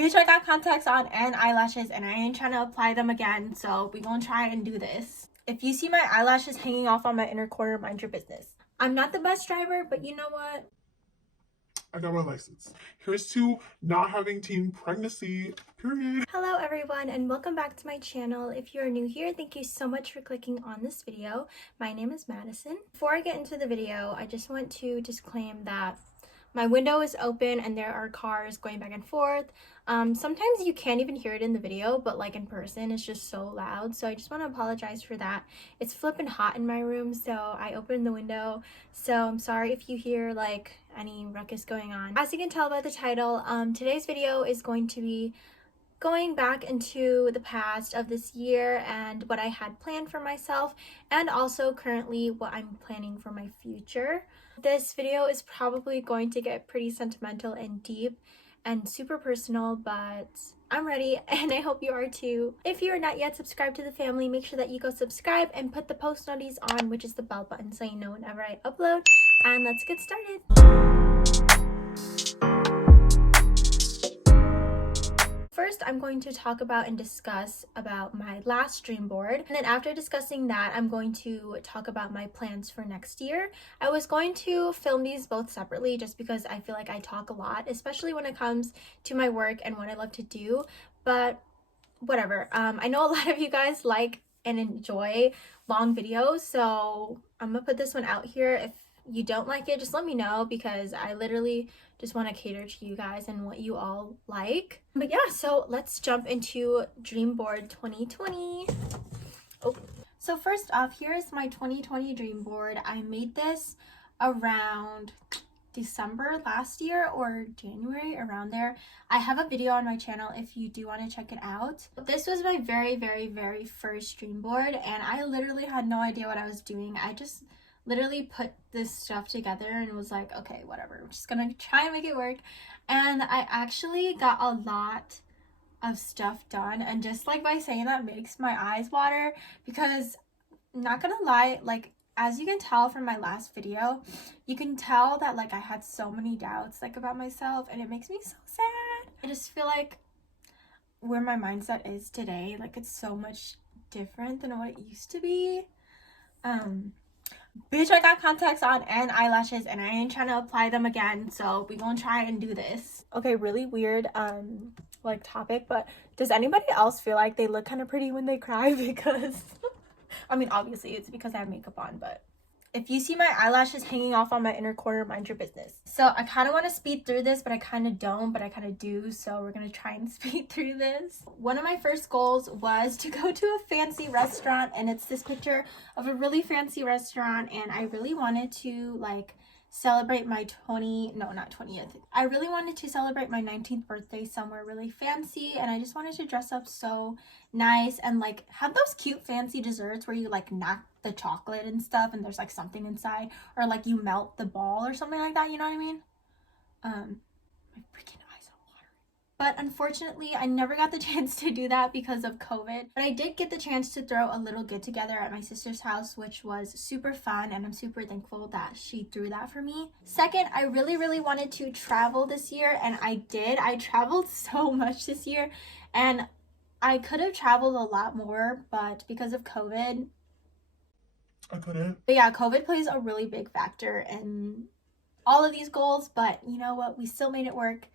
Bitch, I got contacts on and eyelashes and I ain't trying to apply them again, so we gonna try and do this. If you see my eyelashes hanging off on my inner corner, mind your business. I'm not the best driver, but you know what? I got my license. Here's to not having teen pregnancy, period. Hello everyone and welcome back to my channel. If you are new here, thank you so much for clicking on this video. My name is Madison. Before I get into the video, I just want to disclaim that my window is open and there are cars going back and forth. Sometimes you can't even hear it in the video, but like in person, it's just so loud. So I just want to apologize for that. It's flipping hot in my room, so I opened the window. So I'm sorry if you hear like any ruckus going on. As you can tell by the title, today's video is going to be going back into the past of this year and what I had planned for myself, and also currently what I'm planning for my future. This video is probably going to get pretty sentimental and deep and super personal, but I'm ready and I hope you are too. If you are not yet subscribed to the family, make sure that you go subscribe and put the post notifications on, which is the bell button, so you know whenever I upload. And let's get started. First, I'm going to talk about and discuss about my last dream board, and then after discussing that, I'm going to talk about my plans for next year. I was going to film these both separately just because I feel like I talk a lot, especially when it comes to my work and what I love to do, but whatever. I know a lot of you guys like and enjoy long videos, so I'm gonna put this one out here. If you don't like it, just let me know, because I literally just want to cater to you guys and what you all like. But yeah, so let's jump into Dream Board 2020. So first off, here is my 2020 Dream Board. I made this around December last year or January, around there. I have a video on my channel if you do want to check it out. This was my very first dream board, and I literally had no idea what I was doing. I just literally put this stuff together and was like, okay, whatever, I'm just gonna try and make it work. And I actually got a lot of stuff done, and just like by saying that makes my eyes water, because not gonna lie, like as you can tell from my last video, you can tell that like I had so many doubts like about myself, and it makes me so sad. I just feel like where my mindset is today, like it's so much different than what it used to be. Bitch, I got contacts on and eyelashes and I ain't trying to apply them again, so we gonna try and do this. Okay, really weird like topic, but does anybody else feel like they look kind of pretty when they cry? Because I mean, obviously it's because I have makeup on, but if you see my eyelashes hanging off on my inner corner, mind your business. So I kind of want to speed through this, but I kind of don't, but I kind of do. So we're going to try and speed through this. One of my first goals was to go to a fancy restaurant, and it's this picture of a really fancy restaurant. And I really wanted to like celebrate my I really wanted to celebrate my 19th birthday somewhere really fancy, and I just wanted to dress up so nice and like have those cute fancy desserts where you like knock the chocolate and stuff and there's like something inside, or like you melt the ball or something like that, you know what I mean? My freaking eyes are watering. But unfortunately, I never got the chance to do that because of COVID. But I did get the chance to throw a little get together at my sister's house, which was super fun, and I'm super thankful that she threw that for me. Second, I really wanted to travel this year, and I did. I traveled so much this year, and I could have traveled a lot more, but because of COVID, I couldn't. But yeah, COVID plays a really big factor in all of these goals, but you know what? We still made it work.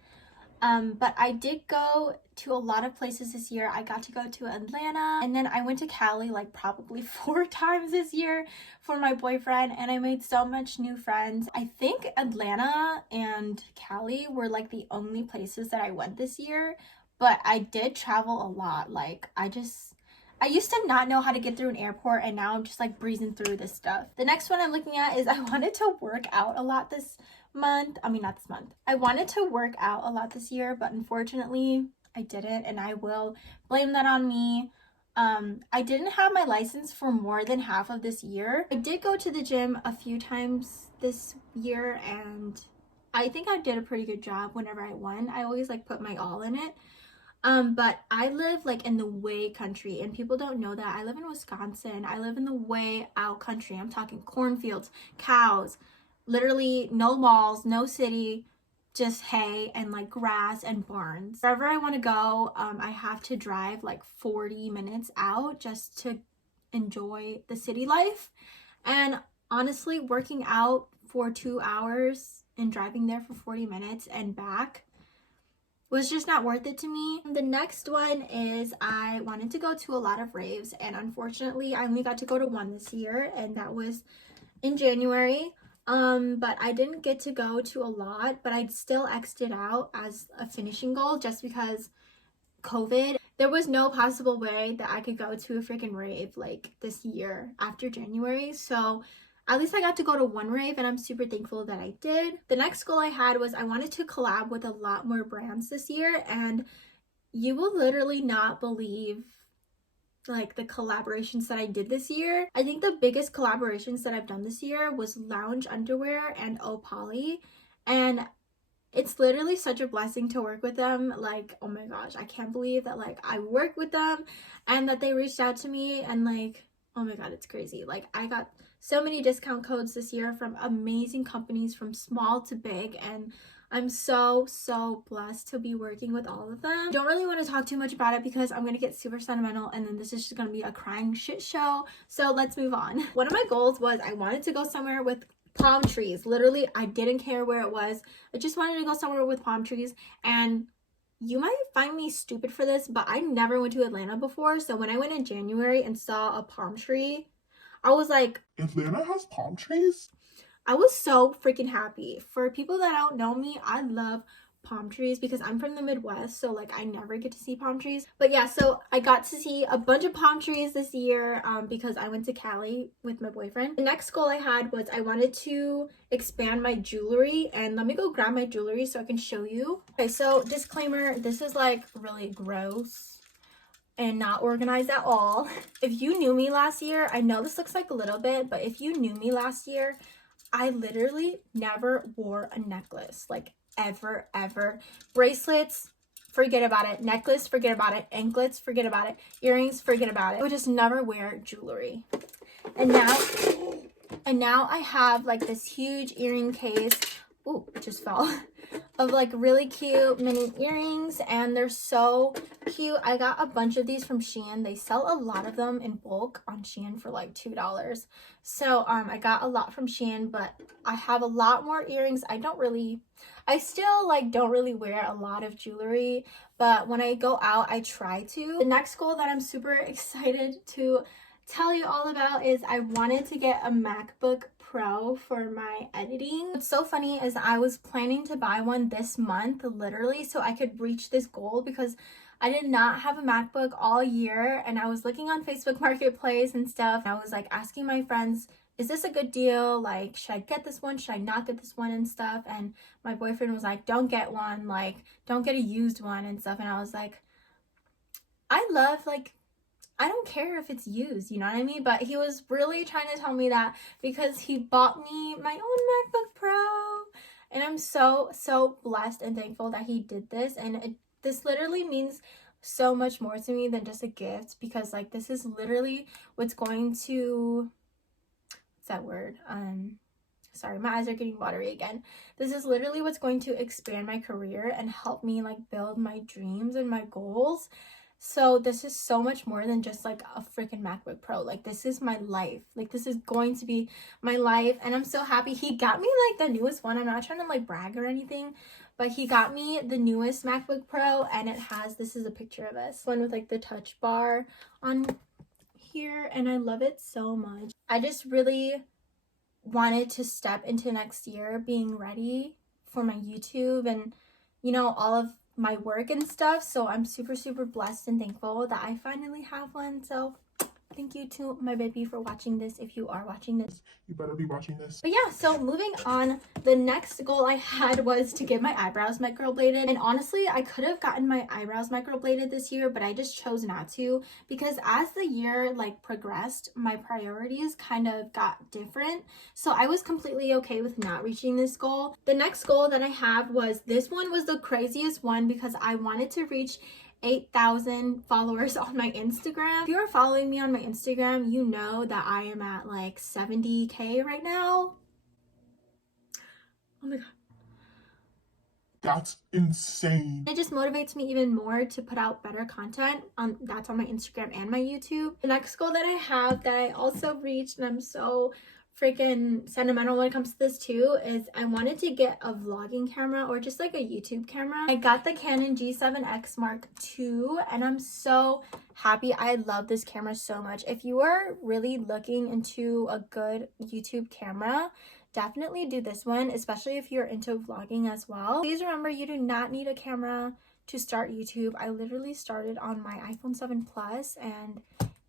But I did go to a lot of places this year. I got to go to Atlanta, and then I went to Cali like probably 4 times this year for my boyfriend, and I made so much new friends. I think Atlanta and Cali were like the only places that I went this year, but I did travel a lot. Like I used to not know how to get through an airport, and now I'm just like breezing through this stuff. The next one I'm looking at is I wanted to work out a lot this month. I mean, not this month. I wanted to work out a lot this year, but unfortunately I didn't, and I will blame that on me. I didn't have my license for more than half of this year. I did go to the gym a few times this year, and I think I did a pretty good job whenever I went. I always like put my all in it. But I live like in the way country, and people don't know that. I live in Wisconsin. I live in the way out country. I'm talking cornfields, cows, literally no malls, no city, just hay and like grass and barns. Wherever I want to go, I have to drive like 40 minutes out just to enjoy the city life. And honestly, working out for 2 hours and driving there for 40 minutes and back was just not worth it to me. The next one is I wanted to go to a lot of raves, and unfortunately I only got to go to one this year, and that was in January. But I didn't get to go to a lot, but I still X'd it out as a finishing goal just because COVID. There was no possible way that I could go to a freaking rave like this year after January. So at least I got to go to one rave, and I'm super thankful that I did. The next goal I had was I wanted to collab with a lot more brands this year, and you will literally not believe like the collaborations that I did this year. I think the biggest collaborations that I've done this year was Lounge Underwear and Opali, and it's literally such a blessing to work with them. Like, oh my gosh, I can't believe that like I work with them and that they reached out to me, and like, oh my god, it's crazy. Like, I got so many discount codes this year from amazing companies from small to big, and I'm so blessed to be working with all of them. I don't really want to talk too much about it because I'm going to get super sentimental, and then this is just going to be a crying shit show. So let's move on. One of my goals was I wanted to go somewhere with palm trees. Literally, I didn't care where it was. I just wanted to go somewhere with palm trees. And you might find me stupid for this, but I never went to Atlanta before. So when I went in January and saw a palm tree, I was like, Atlanta has palm trees? I was so freaking happy. For people that don't know me, I love palm trees because I'm from the Midwest, so like I never get to see palm trees. But yeah, so I got to see a bunch of palm trees this year because I went to Cali with my boyfriend. The next goal I had was I wanted to expand my jewelry, and let me go grab my jewelry so I can show you. Okay, so disclaimer, this is like really gross and not organized at all. If you knew me last year, I know this looks like a little bit, but if you knew me last year, I literally never wore a necklace, like ever. Bracelets, forget about it. Necklace, forget about it. Anklets, forget about it. Earrings, forget about it. I would just never wear jewelry. And now I have like this huge earring case. Ooh, it just fell. Of like really cute mini earrings, and they're so cute. I got a bunch of these from Shein. They sell a lot of them in bulk on Shein for like $2. So I got a lot from Shein, but I have a lot more earrings. I still like don't really wear a lot of jewelry, but when I go out I try to. The next goal that I'm super excited to tell you all about is I wanted to get a MacBook Pro for my editing. What's so funny is I was planning to buy one this month, literally, so I could reach this goal because I did not have a MacBook all year, and I was looking on Facebook Marketplace and stuff. I was like asking my friends, is this a good deal? Like, should I get this one? Should I not get this one and stuff? And my boyfriend was like, don't get one, like, don't get a used one and stuff. And I was like, I don't care if it's used, you know what I mean? But he was really trying to tell me that because he bought me my own MacBook Pro. And I'm so blessed and thankful that he did this. And this literally means so much more to me than just a gift, because like this is literally what's going to, what's that word? Sorry, my eyes are getting watery again. This is literally what's going to expand my career and help me like build my dreams and my goals. So this is so much more than just like a freaking MacBook Pro. Like, this is my life. Like, this is going to be my life, and I'm so happy. He got me like the newest one. I'm not trying to like brag or anything, but he got me the newest MacBook Pro, and it has, this is a picture of this one with like the touch bar on here, and I love it so much. I just really wanted to step into next year being ready for my YouTube and, you know, all of my work and stuff. So I'm super blessed and thankful that I finally have one. So thank you to my baby for watching this, if you are watching this. You better be watching this. But yeah, so moving on, the next goal I had was to get my eyebrows microbladed. And honestly, I could have gotten my eyebrows microbladed this year, but I just chose not to, because as the year like progressed, my priorities kind of got different. So I was completely okay with not reaching this goal. The next goal that I have was, this one was the craziest one because I wanted to reach 8,000 followers on my Instagram. If you are following me on my Instagram, you know that I am at like 70K right now. Oh my god. That's insane. It just motivates me even more to put out better content that's on my Instagram and my YouTube. The next goal that I have that I also reached, and I'm so freaking sentimental when it comes to this too, is I wanted to get a vlogging camera or just like a YouTube camera. I got the Canon G7X Mark II and I'm so happy. I love this camera so much. If you are really looking into a good YouTube camera, definitely do this one, especially if you're into vlogging as well. Please remember, you do not need a camera to start YouTube. I literally started on my iPhone 7 Plus and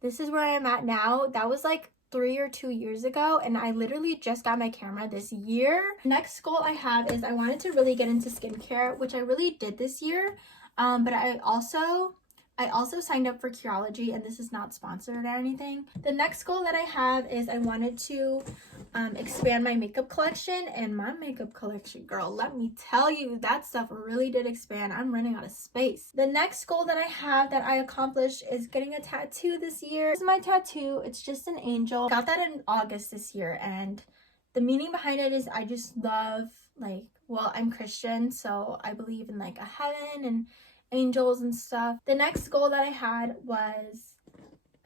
this is where I'm at now. That was like 3 or 2 years ago and I literally just got my camera this year. Next goal I have is I wanted to really get into skincare, which I really did this year. But I also signed up for Curology, and this is not sponsored or anything. The next goal that I have is I wanted to expand my makeup collection, and my makeup collection, girl, let me tell you, that stuff really did expand. I'm running out of space. The next goal that I have that I accomplished is getting a tattoo this year. This is my tattoo. It's just an angel. I got that in August this year, and the meaning behind it is I just love, like, well, I'm Christian, so I believe in like a heaven and angels and stuff. The next goal that I had was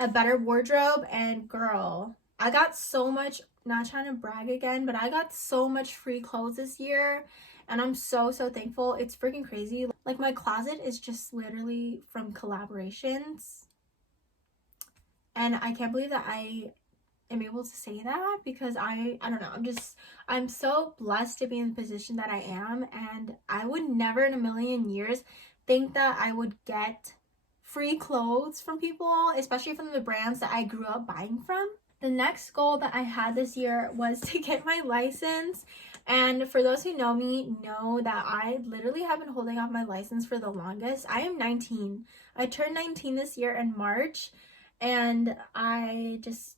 a better wardrobe, and girl, I got so much, not trying to brag again, but I got so much free clothes this year and I'm so thankful. It's freaking crazy. Like, my closet is just literally from collaborations and I can't believe that I am able to say that because I don't know, I'm so blessed to be in the position that I am, and I would never in a million years think that I would get free clothes from people, especially from the brands that I grew up buying from. The next goal that I had this year was to get my license, and for those who know me know that I literally have been holding off my license for the longest. I am 19. I turned 19 this year in March and I just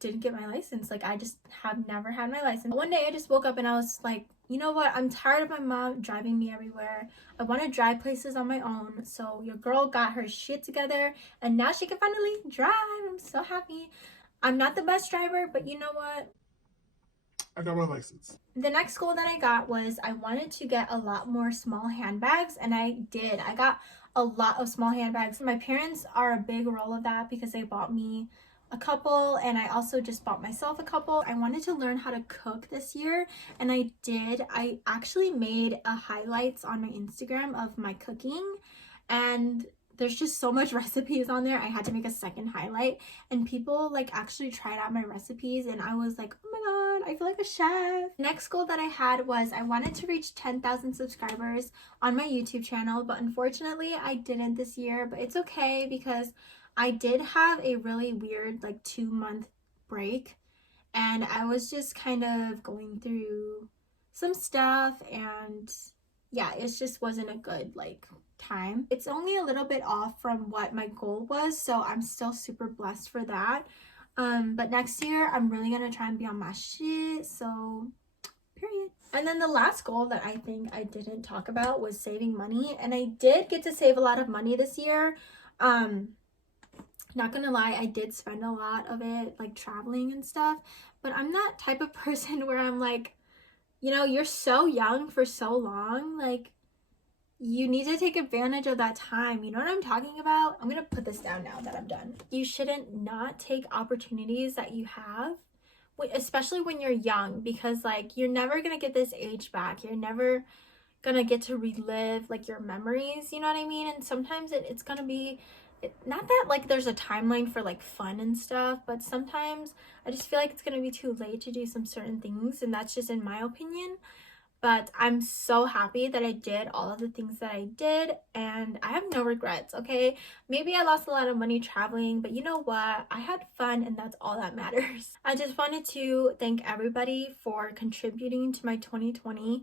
didn't get my license. Like, I just have never had my license. One day I just woke up and I was like, you know what, I'm tired of my mom driving me everywhere. I want to drive places on my own. So your girl got her shit together and now she can finally drive. I'm so happy. I'm not the best driver, but you know what, I got my license. the next goal that I got was I wanted to get a lot more small handbags, and I did. I got a lot of small handbags. My parents are a big role of that because they bought me a couple, and I also just bought myself a couple. I wanted to learn how to cook this year, and I did. I actually made a highlights on my Instagram of my cooking, and there's just so much recipes on there. I had to make a second highlight, and people like actually tried out my recipes, and I was like, oh my god, I feel like a chef. Next goal that I had was I wanted to reach 10,000 subscribers on my YouTube channel, but unfortunately I didn't this year. But it's okay because I did have a really weird like 2-month break, and I was just kind of going through some stuff, and yeah, it just wasn't a good like time. It's only a little bit off from what my goal was, so I'm still super blessed for that. But next year I'm really gonna try and be on my shit, so period. And then the last goal that I think I didn't talk about was saving money, and I did get to save a lot of money this year. Not gonna lie, I did spend a lot of it like traveling and stuff, but I'm that type of person where I'm like, you know, you're so young for so long, like you need to take advantage of that time. You know what I'm talking about? I'm gonna put this down now that I'm done. You shouldn't not take opportunities that you have, especially when you're young, because like you're never gonna get this age back. You're never gonna get to relive like your memories, you know what I mean? And sometimes it's gonna be not that like there's a timeline for like fun and stuff, but sometimes I just feel like it's gonna be too late to do some certain things, and that's just in my opinion. But I'm so happy that I did all of the things that I did, and I have no regrets. Okay, maybe I lost a lot of money traveling, but you know what, I had fun, and that's all that matters. I just wanted to thank everybody for contributing to my 2020.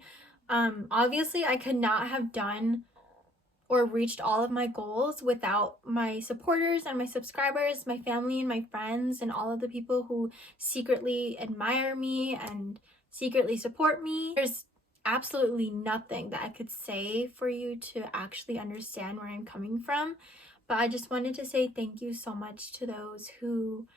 Obviously I could not have done or reached all of my goals without my supporters and my subscribers, my family and my friends, and all of the people who secretly admire me and secretly support me. There's absolutely nothing that I could say for you to actually understand where I'm coming from, but I just wanted to say thank you so much to those who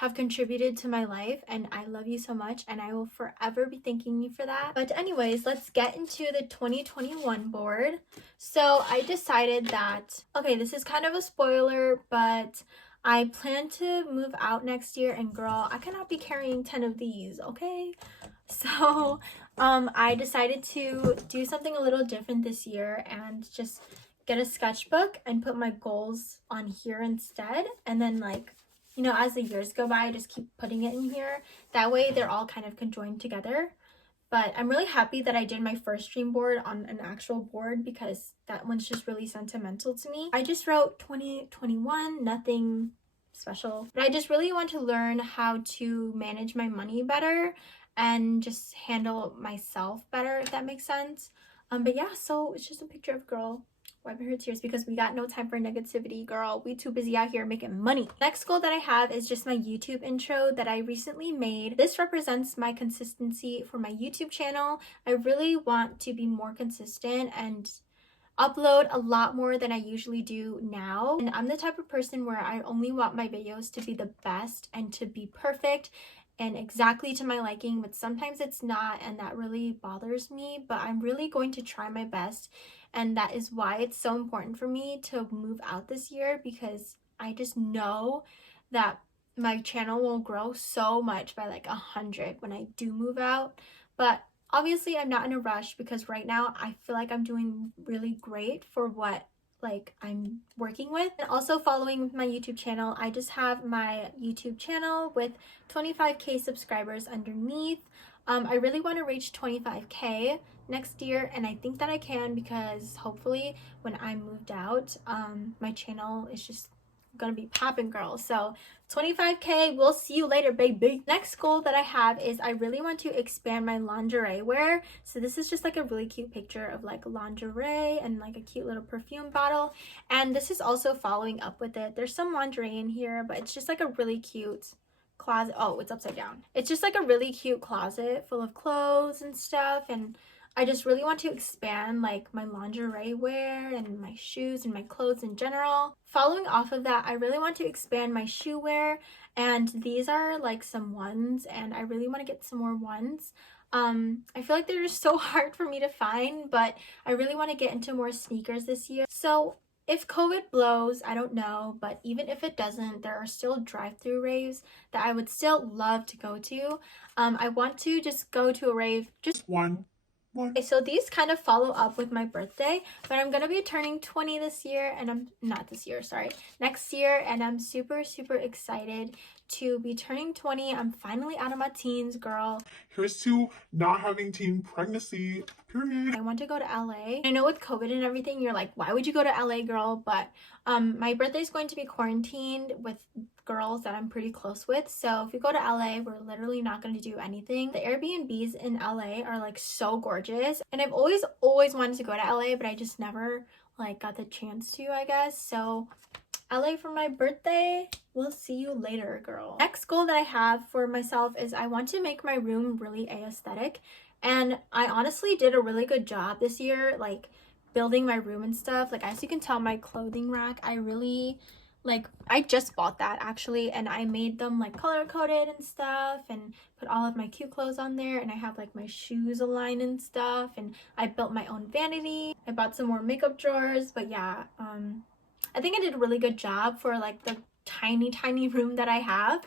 have contributed to my life, and I love you so much, and I will forever be thanking you for that. But anyways, let's get into the 2021 board. So I decided that, okay, this is kind of a spoiler, but I plan to move out next year, and girl, I cannot be carrying 10 of these, okay? So I decided to do something a little different this year and just get a sketchbook and put my goals on here instead, and then like, you know, as the years go by, I just keep putting it in here. That way they're all kind of conjoined together. But I'm really happy that I did my first dream board on an actual board because that one's just really sentimental to me. I just wrote 2021, nothing special. But I just really want to learn how to manage my money better and just handle myself better, if that makes sense. But yeah, so it's just a picture of a girl wiping her tears because we got no time for negativity, girl. We too busy out here making money. Next goal that I have is just my YouTube intro that I recently made. This represents my consistency for my YouTube channel. I really want to be more consistent and upload a lot more than I usually do now. And I'm the type of person where I only want my videos to be the best and to be perfect and exactly to my liking, but sometimes it's not, and that really bothers me. But I'm really going to try my best, and that is why it's so important for me to move out this year, because I just know that my channel will grow so much by like 100 when I do move out. But obviously I'm not in a rush because right now I feel like I'm doing really great for what like I'm working with. And also following my YouTube channel, I just have my YouTube channel with 25k subscribers underneath. I really want to reach 25k next year, and I think that I can because hopefully when I moved out, my channel is just gonna be popping, girl. So 25k, we'll see you later, baby. Next goal that I have is I really want to expand my lingerie wear. So this is just like a really cute picture of like lingerie and like a cute little perfume bottle, and this is also following up with it. There's some lingerie in here, but it's just like a really cute closet. Oh, it's upside down. It's just like a really cute closet full of clothes and stuff, and I just really want to expand like my lingerie wear and my shoes and my clothes in general. Following off of that, I really want to expand my shoe wear, and these are like some ones, and I really want to get some more ones. I feel like they're just so hard for me to find, but I really want to get into more sneakers this year. So if COVID blows, I don't know, but even if it doesn't, there are still drive-through raves that I would still love to go to. I want to just go to a rave, just One. okay, so these kind of follow up with my birthday, but I'm gonna be turning 20 this year, and I'm not this year, sorry, next year, and I'm super excited to be turning 20. I'm finally out of my teens, girl. Here's to not having teen pregnancy, period. I want to go to LA. I know with COVID and everything, you're like, why would you go to LA, girl? But my birthday is going to be quarantined with girls that I'm pretty close with. So if we go to LA, we're literally not going to do anything. The Airbnbs in LA are like so gorgeous, and I've always wanted to go to LA, but I just never like got the chance to, I guess. So LA for my birthday. We'll see you later, girl. Next goal that I have for myself is I want to make my room really aesthetic, and I honestly did a really good job this year, like building my room and stuff. Like as you can tell, my clothing rack, I really like, I just bought that actually, and I made them like color coded and stuff, and put all of my cute clothes on there, and I have like my shoes aligned and stuff, and I built my own vanity. I bought some more makeup drawers, but yeah, I think I did a really good job for like the tiny room that I have.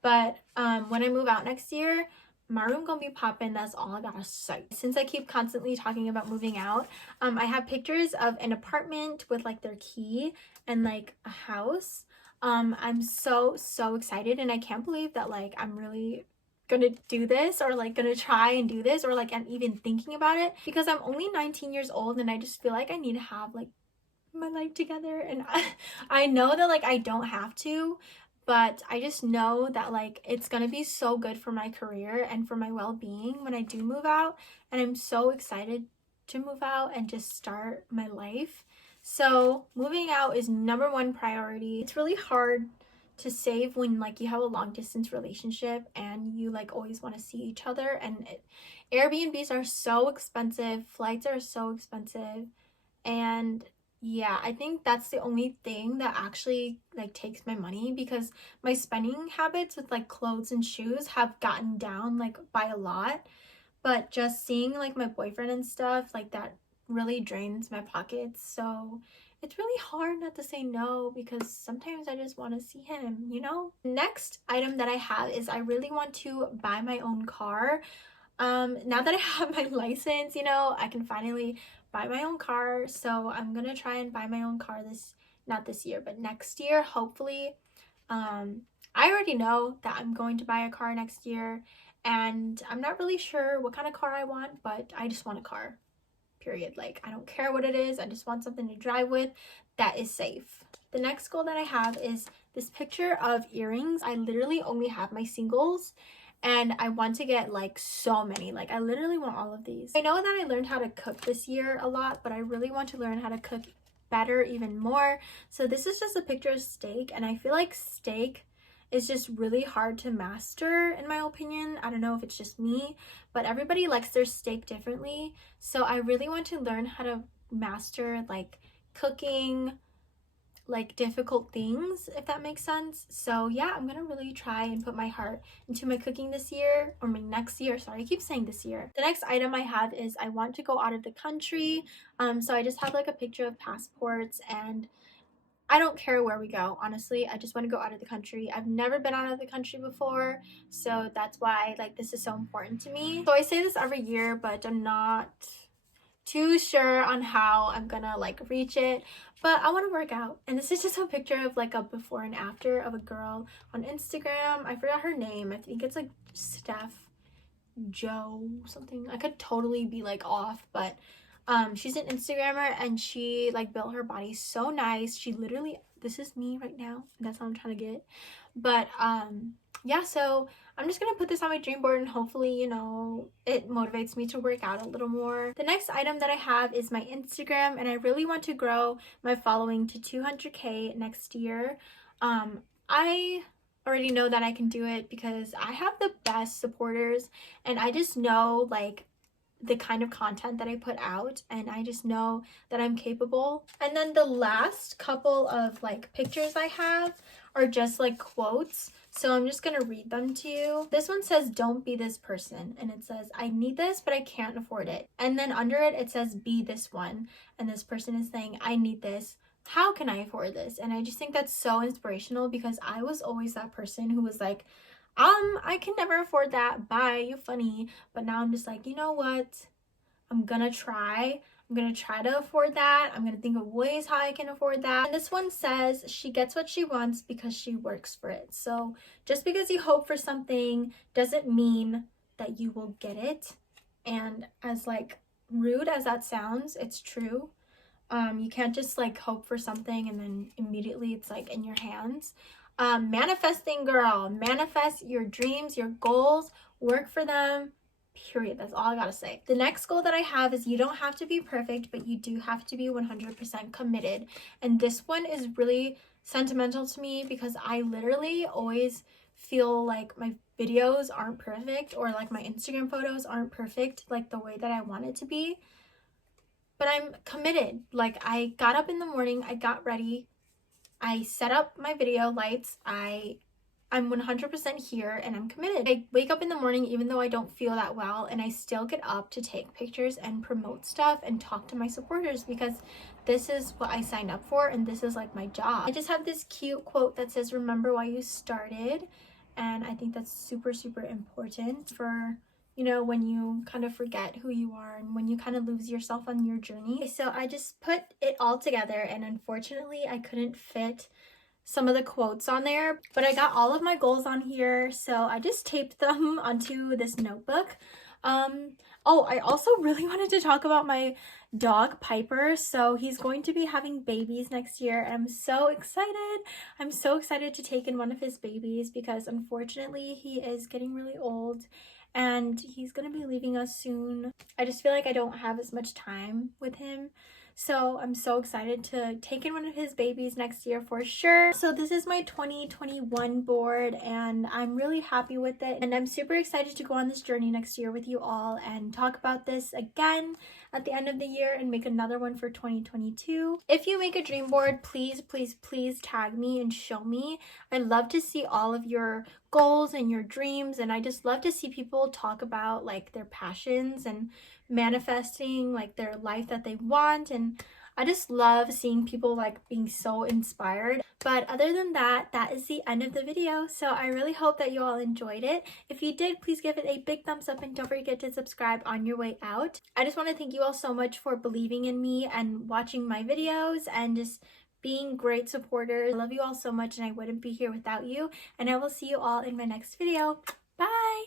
But when I move out next year, my room gonna be popping. That's all I gotta say. Since I keep constantly talking about moving out, I have pictures of an apartment with like their key and like a house. I'm so excited, and I can't believe that like I'm really gonna do this, or like gonna try and do this, or like I'm even thinking about it, because I'm only 19 years old, and I just feel like I need to have like my life together. And I know that like I don't have to, but I just know that like it's gonna be so good for my career and for my well-being when I do move out, and I'm so excited to move out and just start my life. So moving out is number one priority. It's really hard to save when like you have a long distance relationship and you like always want to see each other, and Airbnbs are so expensive, flights are so expensive, and Yeah, I think that's the only thing that actually like takes my money, because my spending habits with like clothes and shoes have gotten down like by a lot. But just seeing like my boyfriend and stuff like that really drains my pockets. So it's really hard not to say no, because sometimes I just want to see him, you know? Next item that I have is I really want to buy my own car. Now that I have my license, you know, I can finally buy my own car. So I'm gonna try and buy my own car not this year, but next year, hopefully. um I already know that I'm going to buy a car next year, and I'm not really sure what kind of car I want, but I just want a car, period. Like, I don't care what it is, I just want something to drive with that is safe. The next goal that I have is this picture of earrings. I literally only have my singles, and I want to get like so many. Like, I literally want all of these. I know that I learned how to cook this year a lot, but I really want to learn how to cook better even more. So this is just a picture of steak, and I feel like steak is just really hard to master, in my opinion. I don't know if it's just me, but everybody likes their steak differently. So I really want to learn how to master like cooking, like difficult things, if that makes sense. So yeah, I'm gonna really try and put my heart into my cooking this year, or my next year. Sorry, I keep saying this year. The next item I have is I want to go out of the country. So I just have like a picture of passports, and I don't care where we go, honestly. I just want to go out of the country. I've never been out of the country before, so that's why like this is so important to me. So I say this every year, but I'm not too sure on how I'm gonna like reach it, but I want to work out. And this is just a picture of like a before and after of a girl on Instagram. I forgot her name. I think it's like Steph Joe something. I could totally be like off, but she's an Instagrammer, and she like built her body so nice. She literally, this is me right now. That's what I'm trying to get. But yeah, so I'm just gonna put this on my dream board, and hopefully, you know, it motivates me to work out a little more. The next item that I have is my Instagram, and I really want to grow my following to 200K next year. I already know that I can do it because I have the best supporters, and I just know like the kind of content that I put out, and I just know that I'm capable. And then the last couple of like pictures I have are just like quotes. So I'm just gonna read them to you. This one says, "Don't be this person." And it says, "I need this, but I can't afford it." And then under it, it says, "Be this one." And this person is saying, "I need this. How can I afford this?" And I just think that's so inspirational, because I was always that person who was like, I can never afford that. Bye, you funny. But now I'm just like, you know what? I'm gonna try. I'm gonna try to afford that. I'm gonna think of ways how I can afford that. And this one says, "She gets what she wants because she works for it." So just because you hope for something doesn't mean that you will get it. And as like rude as that sounds, it's true. You can't just like hope for something and then immediately it's like in your hands. Manifesting, girl, manifest your dreams, your goals, work for them, period. That's all I gotta say. The next goal that I have is, you don't have to be perfect, but you do have to be 100% committed. And this one is really sentimental to me, because I literally always feel like my videos aren't perfect, or like my Instagram photos aren't perfect like the way that I want it to be, but I'm committed. Like, I got up in the morning, I got ready, I set up my video lights, I'm 100% here, and I'm committed. I wake up in the morning even though I don't feel that well, and I still get up to take pictures and promote stuff and talk to my supporters, because this is what I signed up for, and this is like my job. I just have this cute quote that says, "Remember why you started," and I think that's super, super important for, you know, when you kind of forget who you are and when you kind of lose yourself on your journey. So I just put it all together, and unfortunately I couldn't fit some of the quotes on there, but I got all of my goals on here, so I just taped them onto this notebook. Oh, I also really wanted to talk about my dog Piper. So he's going to be having babies next year, and I'm so excited. I'm so excited to take in one of his babies, because unfortunately he is getting really old and he's gonna be leaving us soon. I just feel like I don't have as much time with him. So I'm so excited to take in one of his babies next year for sure. So this is my 2021 board and I'm really happy with it. And I'm super excited to go on this journey next year with you all and talk about this again at the end of the year and make another one for 2022. If you make a dream board, please, please, please tag me and show me. I'd love to see all of your goals and your dreams, and I just love to see people talk about like their passions and manifesting like their life that they want. And I just love seeing people like being so inspired. But other than that, that is the end of the video. So I really hope that you all enjoyed it. If you did, please give it a big thumbs up and don't forget to subscribe on your way out. I just want to thank you all so much for believing in me and watching my videos and just being great supporters. I love you all so much and I wouldn't be here without you. And I will see you all in my next video. Bye!